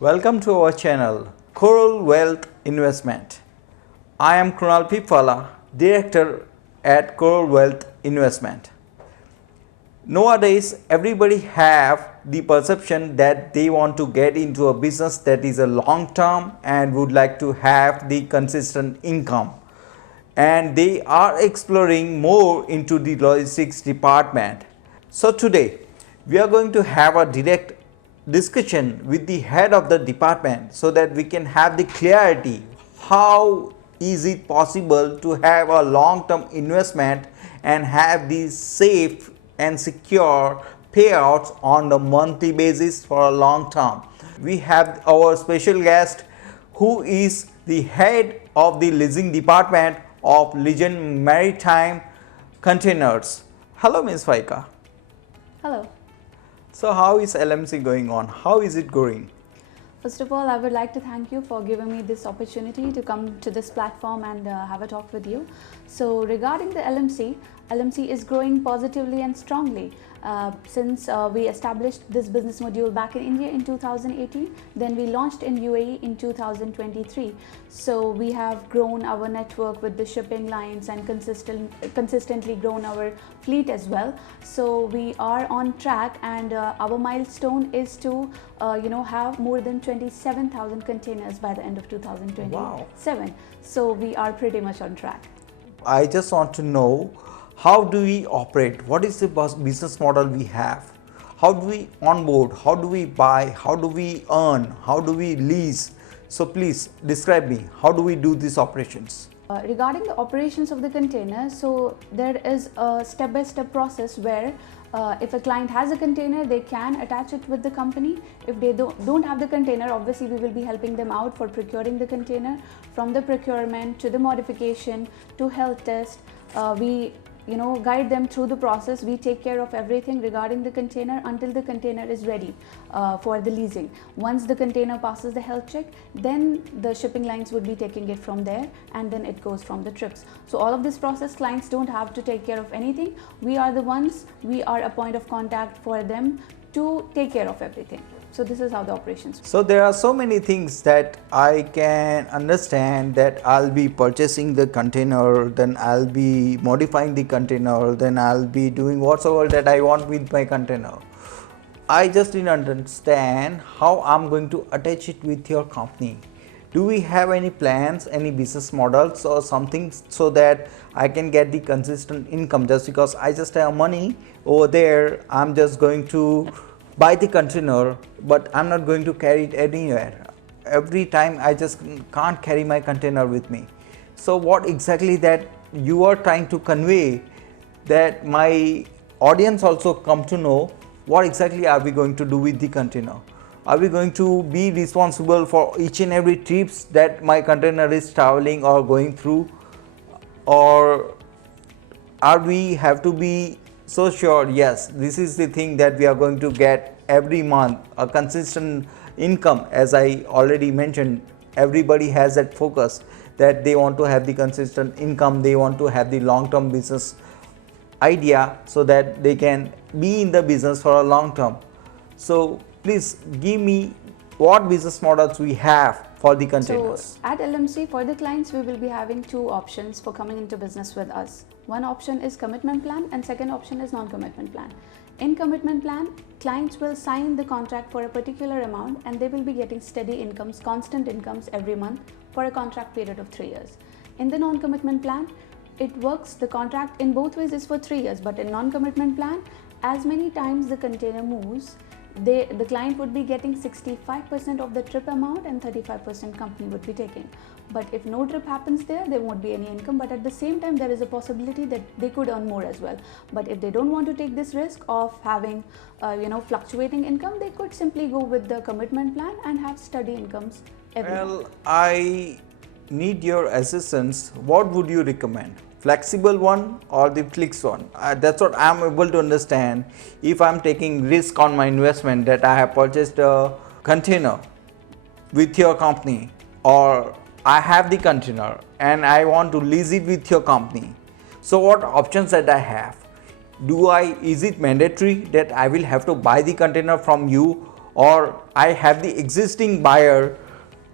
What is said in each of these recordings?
Welcome to our channel, Coral Wealth Investment. I am Krunal, Director at Coral Wealth Investment. Nowadays, everybody have the perception that they want to get into a business that is a long term and would like to have the consistent income. And they are exploring more into the logistics department. So today, we are going to have a direct discussion with the head of the department so that we can have the clarity how is it possible to have a long term investment and have these safe and secure payouts on the monthly basis for a long term. We have our special guest who is the head of the leasing department of Legend Maritime Containers. Hello Ms. Faiqa. Hello. So how is LMC going on? How is it going? First of all, I would like to thank you for giving me this opportunity to come to this platform and have a talk with you. So regarding the LMC is growing positively and strongly. Since we established this business module back in India in 2018, then we launched in UAE in 2023. So we have grown our network with the shipping lines and consistently grown our fleet as well. So we are on track, and our milestone is to have more than 27,000 containers by the end of 2027. Wow. So we are pretty much on track. I just want to know, how do we operate? What is the business model we have? How do we onboard? How do we buy? How do we earn? How do we lease? So please describe me, how do we do these operations? Regarding the operations of the container, so there is a step-by-step process where if a client has a container, they can attach it with the company. If they don't have the container, obviously we will be helping them out for procuring the container, from the procurement to the modification to health test. We guide them through the process. We take care of everything regarding the container until the container is ready for the leasing. Once the container passes the health check, then the shipping lines would be taking it from there, and then it goes from the trips. So all of this process, clients don't have to take care of anything. We are the ones, we are a point of contact for them to take care of everything. So this is how the operations work. So there are so many things that I can understand, that I'll be purchasing the container, then I'll be modifying the container, then I'll be doing whatsoever that I want with my container. I just didn't understand how I'm going to attach it with your company. Do we have any plans, any business models or something so that I can get the consistent income? Just because I just have money over there, I'm just going to buy the container, but I'm not going to carry it anywhere. Every time I just can't carry my container with me. So what exactly that you are trying to convey, that my audience also come to know, what exactly are we going to do with the container? Are we going to be responsible for each and every trips that my container is traveling or going through, or are we have to be so sure, yes, this is the thing that we are going to get every month, a consistent income? As I already mentioned, everybody has that focus that they want to have the consistent income, they want to have the long-term business idea so that they can be in the business for a long term. So please give me what business models we have for the containers. So at LMC, for the clients, we will be having two options for coming into business with us. One option is commitment plan, and second option is non-commitment plan. In commitment plan, clients will sign the contract for a particular amount, and they will be getting steady incomes, constant incomes every month for a contract period of 3 years. In the non-commitment plan, it works, the contract in both ways is for 3 years, but in non-commitment plan, as many times the container moves, the client would be getting 65% of the trip amount and 35% company would be taking. But if no trip happens there won't be any income, but at the same time there is a possibility that they could earn more as well. But if they don't want to take this risk of having fluctuating income, they could simply go with the commitment plan and have steady incomes every month. Well, I need your assistance. What would you recommend? Flexible one or the fixed one? That's what I'm able to understand. If I'm taking risk on my investment, that I have purchased a container with your company, or I have the container and I want to lease it with your company. So what options that I have? Is it mandatory that I will have to buy the container from you, or I have the existing buyer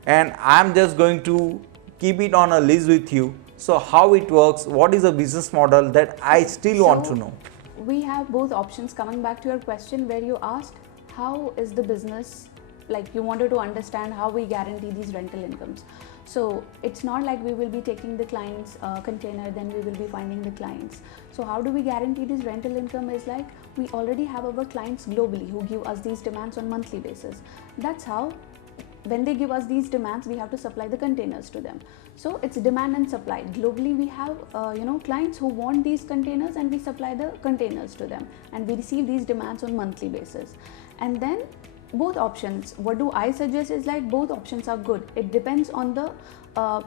and I'm just going to keep it on a lease with you. So how it works, what is the business model, that I still want to know. We have both options. Coming back to your question where you asked how is the business, like you wanted to understand how we guarantee these rental incomes. So it's not like we will be taking the client's container, then we will be finding the clients. So how do we guarantee this rental income is like we already have our clients globally who give us these demands on monthly basis. That's how when they give us these demands, we have to supply the containers to them. So it's demand and supply. Globally, we have clients who want these containers, and we supply the containers to them, and we receive these demands on monthly basis. And then both options, what do I suggest is like both options are good. It depends on the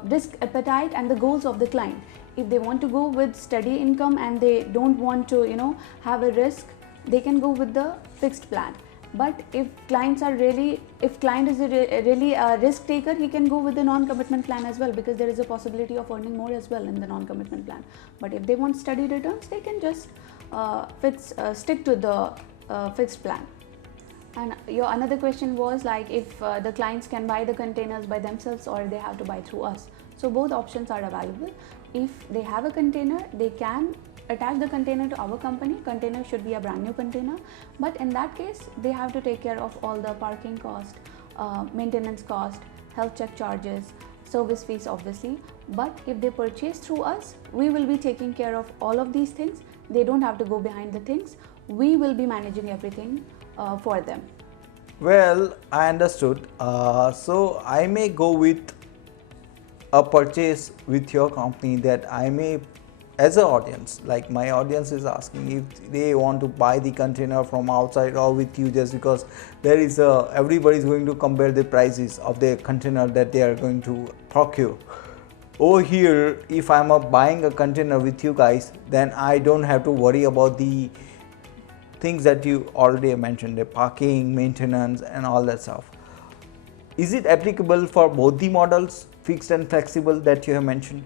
risk appetite and the goals of the client. If they want to go with steady income and they don't want to have a risk, they can go with the fixed plan. But if client is really a risk taker, he can go with the non-commitment plan as well, because there is a possibility of earning more as well in the non-commitment plan. But if they want steady returns, they can just stick to the fixed plan. And your another question was like if the clients can buy the containers by themselves or they have to buy through us. So both options are available. If they have a container, they can attach the container to our company. Container should be a brand new container, but in that case they have to take care of all the parking cost, maintenance cost, health check charges, service fees obviously. But if they purchase through us, we will be taking care of all of these things. They don't have to go behind the things. We will be managing everything for them. Well, I understood. So I may go with a purchase with your company, that I may, as an audience, like my audience is asking if they want to buy the container from outside or with you, just because there is everybody is going to compare the prices of the container that they are going to procure. Over here, if I'm buying a container with you guys, then I don't have to worry about the things that you already mentioned, the parking, maintenance and all that stuff. Is it applicable for both the models, fixed and flexible, that you have mentioned?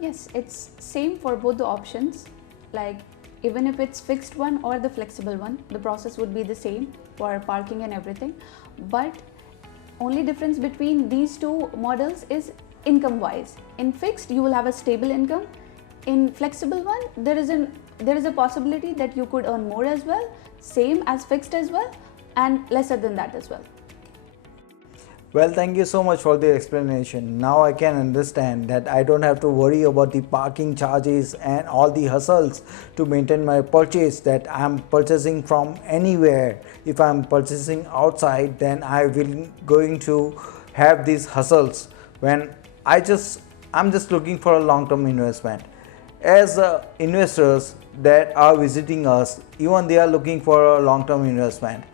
Yes, it's same for both the options. Like even if it's fixed one or the flexible one, the process would be the same for parking and everything. But only difference between these two models is income wise. In fixed, you will have a stable income. In flexible one, there is a possibility that you could earn more as well, same as fixed as well, and lesser than that as well. Well, thank you so much for the explanation. Now I can understand that I don't have to worry about the parking charges and all the hustles to maintain my purchase, that I'm purchasing from anywhere. If I'm purchasing outside, then I will going to have these hustles when I'm just looking for a long-term investment. As investors that are visiting us, even they are looking for a long-term investment.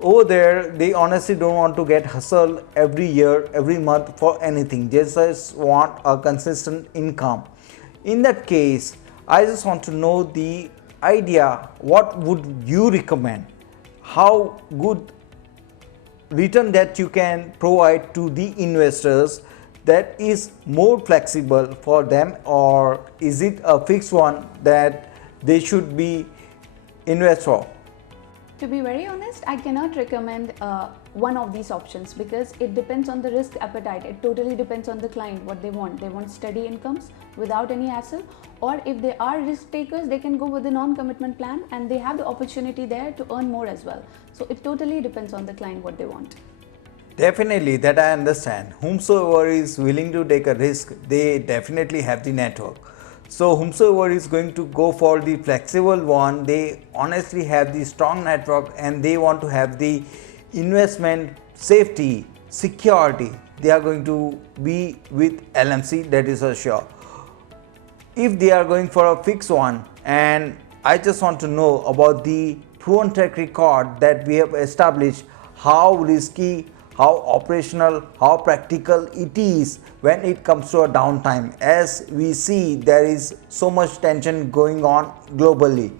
Over there, they honestly don't want to get hustle every year, every month for anything. They just want a consistent income. In that case, I just want to know the idea, what would you recommend? How good return that you can provide to the investors that is more flexible for them, or is it a fixed one that they should be invest for? To be very honest, I cannot recommend one of these options because it depends on the risk appetite. It totally depends on the client, what they want. They want steady incomes without any hassle, or if they are risk takers, they can go with a non-commitment plan and they have the opportunity there to earn more as well. So it totally depends on the client what they want. Definitely, that I understand. Whomsoever is willing to take a risk, they definitely have the network. So whomsoever is going to go for the flexible one, they honestly have the strong network and they want to have the investment safety, security. They are going to be with LMC, that is for sure. If they are going for a fixed one, and I just want to know about the proven track record that we have established, how risky, how operational, how practical it is when it comes to a downtime. As we see, there is so much tension going on globally.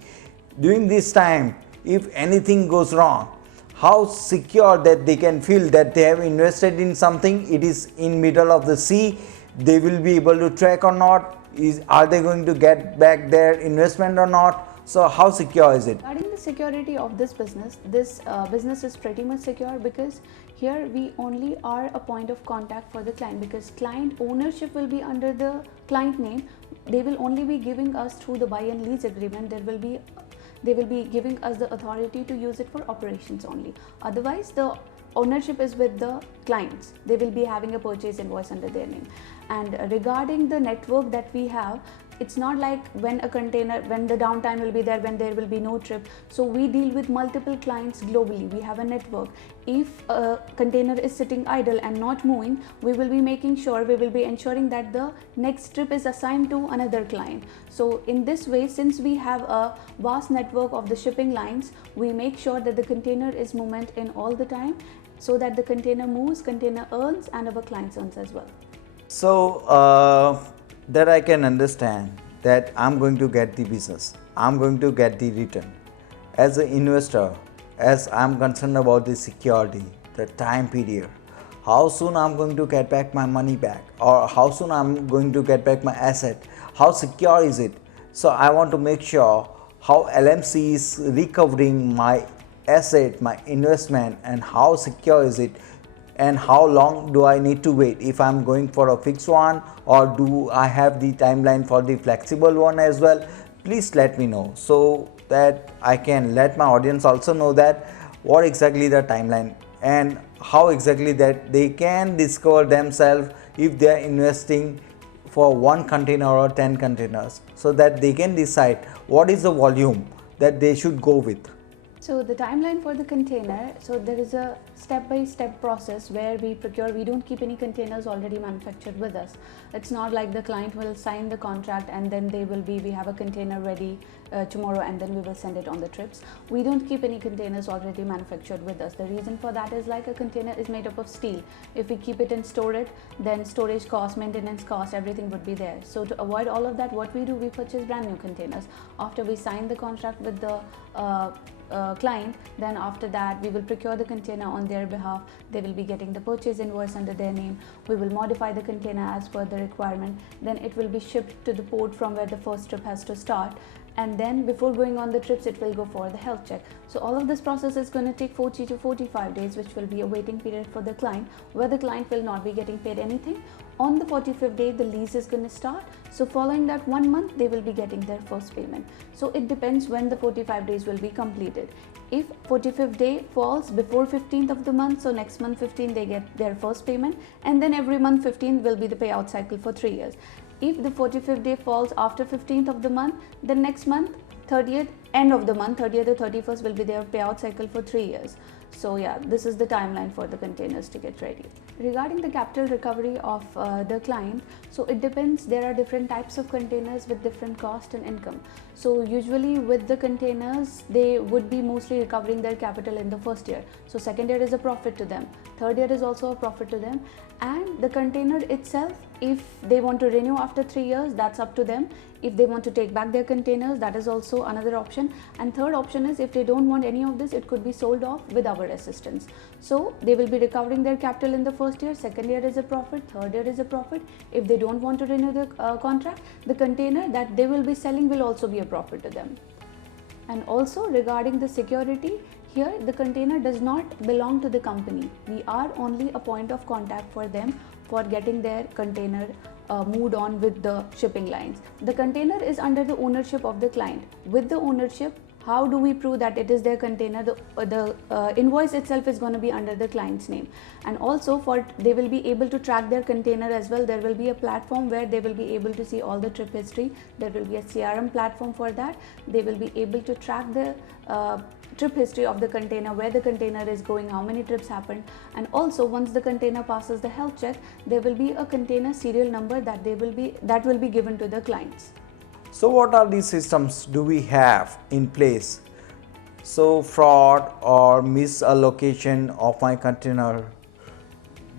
During this time, if anything goes wrong, how secure that they can feel that they have invested in something, it is in middle of the sea, they will be able to track or not, are they going to get back their investment or not? So how secure is it? Regarding the security of this business is pretty much secure, because here we only are a point of contact for the client, because client ownership will be under the client name. They will only be giving us through the buy and lease agreement. They will be giving us the authority to use it for operations only. Otherwise, the ownership is with the clients. They will be having a purchase invoice under their name. And regarding the network that we have, it's not like when the downtime will be there, when there will be no trip. So we deal with multiple clients globally. We have a network. If a container is sitting idle and not moving, we will be ensuring that the next trip is assigned to another client. So in this way, since we have a vast network of the shipping lines, we make sure that the container is movement in all the time, so that the container moves, container earns, and our clients earns as well. So that I can understand that I'm going to get the business, I'm going to get the return. As an investor, as I'm concerned about the security, the time period, how soon I'm going to get back my money back, or how soon I'm going to get back my asset, how secure is it? So I want to make sure how LMC is recovering my asset, my investment, and how secure is it, and how long do I need to wait if I'm going for a fixed one, or do I have the timeline for the flexible one as well? Please let me know, so that I can let my audience also know that what exactly the timeline, and how exactly that they can discover themselves if they are investing for 1 container or 10 containers, so that they can decide what is the volume that they should go with. So the timeline for the container, so there is a step-by-step process where we procure. We don't keep any containers already manufactured with us. It's not like the client will sign the contract and then we have a container ready tomorrow, and then we will send it on the trips. We don't keep any containers already manufactured with us. The reason for that is, like, a container is made up of steel. If we keep it and store it, then storage cost, maintenance cost, everything would be there. So to avoid all of that, what we do, we purchase brand new containers. After we sign the contract with the client, then after that we will procure the container on their behalf. They will be getting the purchase invoice under their name. We will modify the container as per the requirement. Then it will be shipped to the port from where the first trip has to start, and then before going on the trips, it will go for the health check. So all of this process is going to take 40 to 45 days, which will be a waiting period for the client, where the client will not be getting paid anything. On the 45th day, the lease is going to start. So following that 1 month, they will be getting their first payment. So it depends when the 45 days will be completed. If 45th day falls before 15th of the month, so next month 15 they get their first payment, and then every month 15 will be the payout cycle for 3 years. If the 45th day falls after 15th of the month, then next month 30th, end of the month 30th or 31st will be their payout cycle for 3 years. So yeah, this is the timeline for the containers to get ready. Regarding the capital recovery of the client, so it depends. There are different types of containers with different cost and income. So usually with the containers, they would be mostly recovering their capital in the first year. So second year is a profit to them. Third year is also a profit to them. And the container itself, if they want to renew after 3 years, that's up to them. If they want to take back their containers, that is also another option. And third option is, if they don't want any of this, it could be sold off with our assistance. So they will be recovering their capital in the first year. Second year is a profit. Third year is a profit. If they don't want to renew the contract, the container that they will be selling will also be a profit to them. And also regarding the security, here the container does not belong to the company. We are only a point of contact for them for getting their container moved on with the shipping lines. The container is under the ownership of the client. With the ownership, how do we prove that it is their container? The invoice itself is going to be under the client's name. And also they will be able to track their container as well. There will be a platform where they will be able to see all the trip history. There will be a CRM platform for that. They will be able to track the trip history of the container, where the container is going, how many trips happened. And also once the container passes the health check, there will be a container serial number that will be given to the clients. So what are these systems do we have in place? So fraud or misallocation of my container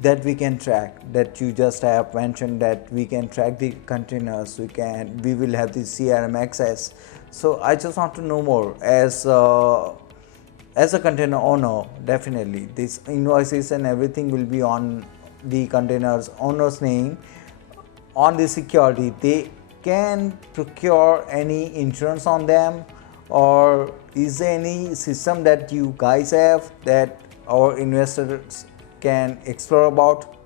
that we can track, that you just have mentioned, that we can track the containers, we will have the CRM access. So I just want to know more as a container owner. Definitely these invoices and everything will be on the container's owner's name. On the security, they can procure any insurance on them, or is there any system that you guys have that our investors can explore about?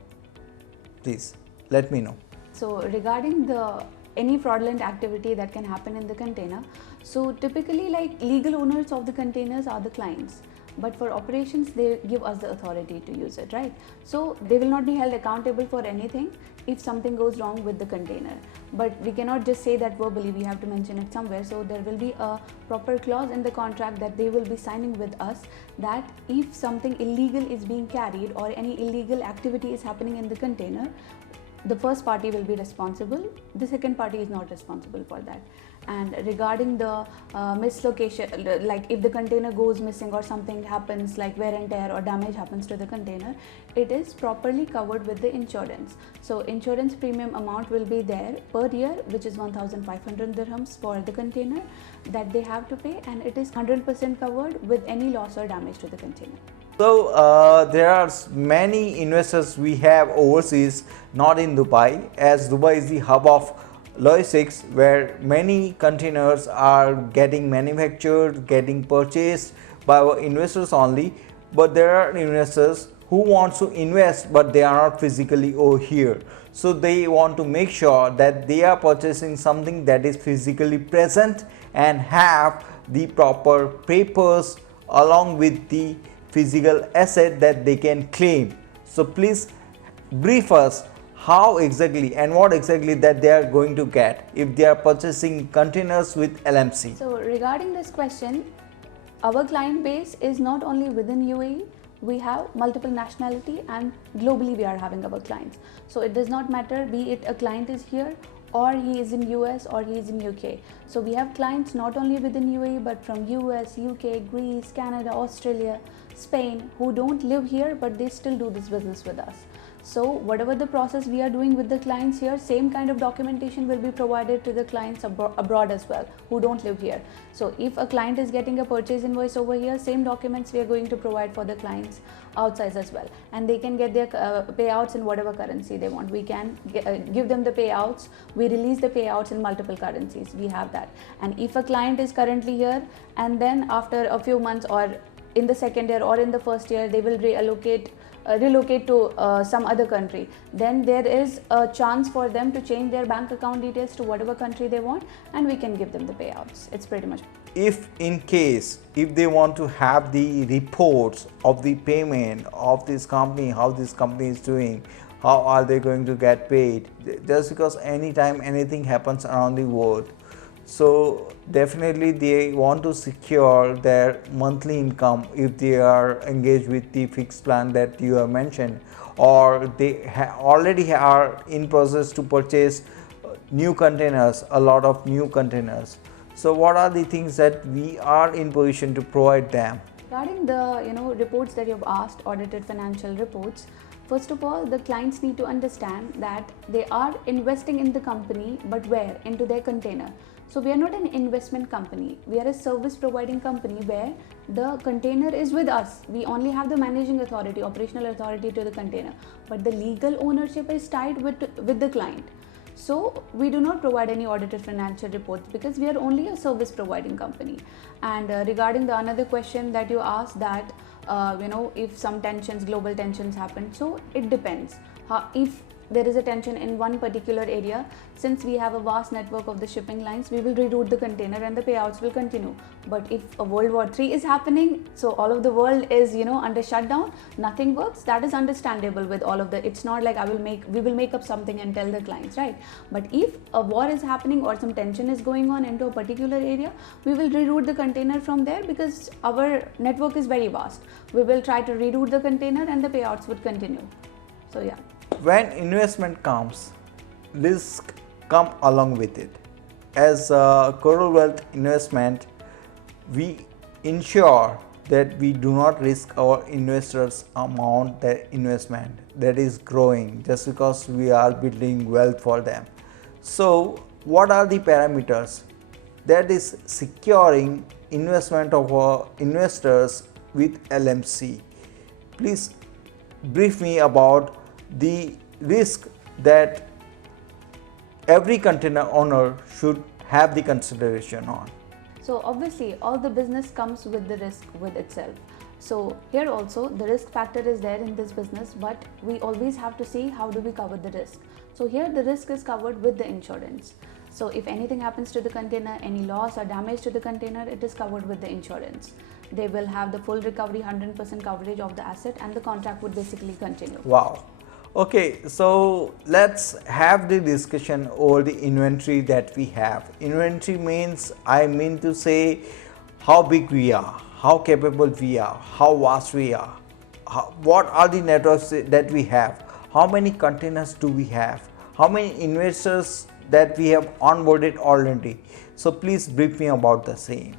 Please let me know. So regarding the any fraudulent activity that can happen in the container, so typically like legal owners of the containers are the clients, but for operations they give us the authority to use it, right? So they will not be held accountable for anything if something goes wrong with the container, but we cannot just say that verbally, we have to mention it somewhere. So there will be a proper clause in the contract that they will be signing with us, that if something illegal is being carried or any illegal activity is happening in the container, the first party will be responsible, the second party is not responsible for that. And regarding the mislocation, like if the container goes missing or something happens like wear and tear or damage happens to the container, it is properly covered with the insurance. So insurance premium amount will be there per year, which is 1500 dirhams for the container that they have to pay, and it is 100% covered with any loss or damage to the container. So there are many investors we have overseas, not in Dubai, as Dubai is the hub of logistics where many containers are getting manufactured, getting purchased by our investors only. But there are investors who want to invest but they are not physically over here. So they want to make sure that they are purchasing something that is physically present and have the proper papers along with the physical asset that they can claim. So please brief us how exactly and what exactly that they are going to get if they are purchasing containers with LMC. So regarding this question, our client base is not only within UAE, we have multiple nationality and globally we are having our clients. So it does not matter be it a client is here or he is in US or he is in UK. So we have clients not only within UAE but from US, UK, Greece, Canada, Australia, Spain, who don't live here but they still do this business with us. So whatever the process we are doing with the clients here, same kind of documentation will be provided to the clients abroad as well who don't live here. So if a client is getting a purchase invoice over here, same documents we are going to provide for the clients outside as well, and they can get their payouts in whatever currency they want. We can give them the payouts, we release the payouts in multiple currencies, we have that. And if a client is currently here and then after a few months or in the second year or in the first year they will relocate to some other country, then there is a chance for them to change their bank account details to whatever country they want and we can give them the payouts. It's pretty much. If in case if they want to have the reports of the payment of this company, how this company is doing, how are they going to get paid, just because anytime anything happens around the world. So definitely they want to secure their monthly income if they are engaged with the fixed plan that you have mentioned, or they already are in process to purchase new containers, a lot of new containers. So what are the things that we are in position to provide them? Regarding the reports that you've asked, audited financial reports, first of all, the clients need to understand that they are investing in the company, but where? Into their container. So we are not an investment company, we are a service providing company where the container is with us. We only have the managing authority, operational authority to the container, but the legal ownership is tied with the client. So we do not provide any audited financial reports because we are only a service providing company. And regarding the another question that you asked, that if some tensions, global tensions happen, so it depends. If there is a tension in one particular area, since we have a vast network of the shipping lines, we will reroute the container and the payouts will continue. But if a World War III is happening, so all of the world is under shutdown, nothing works, that is understandable with all of the, it's not like we will make up something and tell the clients, right? But if a war is happening or some tension is going on into a particular area, we will reroute the container from there because our network is very vast. We will try to reroute the container and the payouts would continue. So yeah. When investment comes, risk come along with it. As a Krunal Wealth investment, we ensure that we do not risk our investors' amount, their investment that is growing just because we are building wealth for them. So what are the parameters that is securing investment of our investors with LMC? Please brief me about the risk that every container owner should have the consideration on. So obviously all the business comes with the risk with itself. So here also the risk factor is there in this business, but we always have to see how do we cover the risk. So here the risk is covered with the insurance. So if anything happens to the container, any loss or damage to the container, it is covered with the insurance. They will have the full recovery, 100% coverage of the asset, and the contract would basically continue. Wow. Okay, so let's have the discussion over the inventory that we have. Inventory means, I mean to say, how big we are, how capable we are, how vast we are, what are the networks that we have, how many containers do we have, how many investors that we have onboarded already. So please brief me about the same.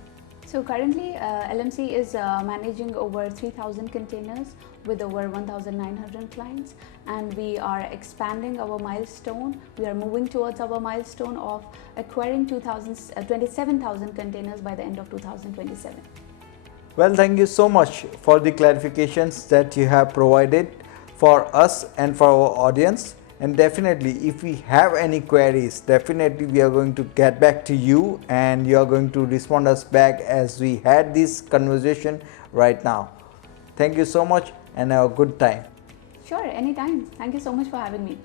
So currently LMC is managing over 3,000 containers with over 1,900 clients, and we are expanding our milestone. We are moving towards our milestone of acquiring 27,000 containers by the end of 2027. Well, thank you so much for the clarifications that you have provided for us and for our audience. And definitely, if we have any queries, definitely we are going to get back to you, and you are going to respond us back as we had this conversation right now. Thank you so much and have a good time. Sure, anytime. Thank you so much for having me.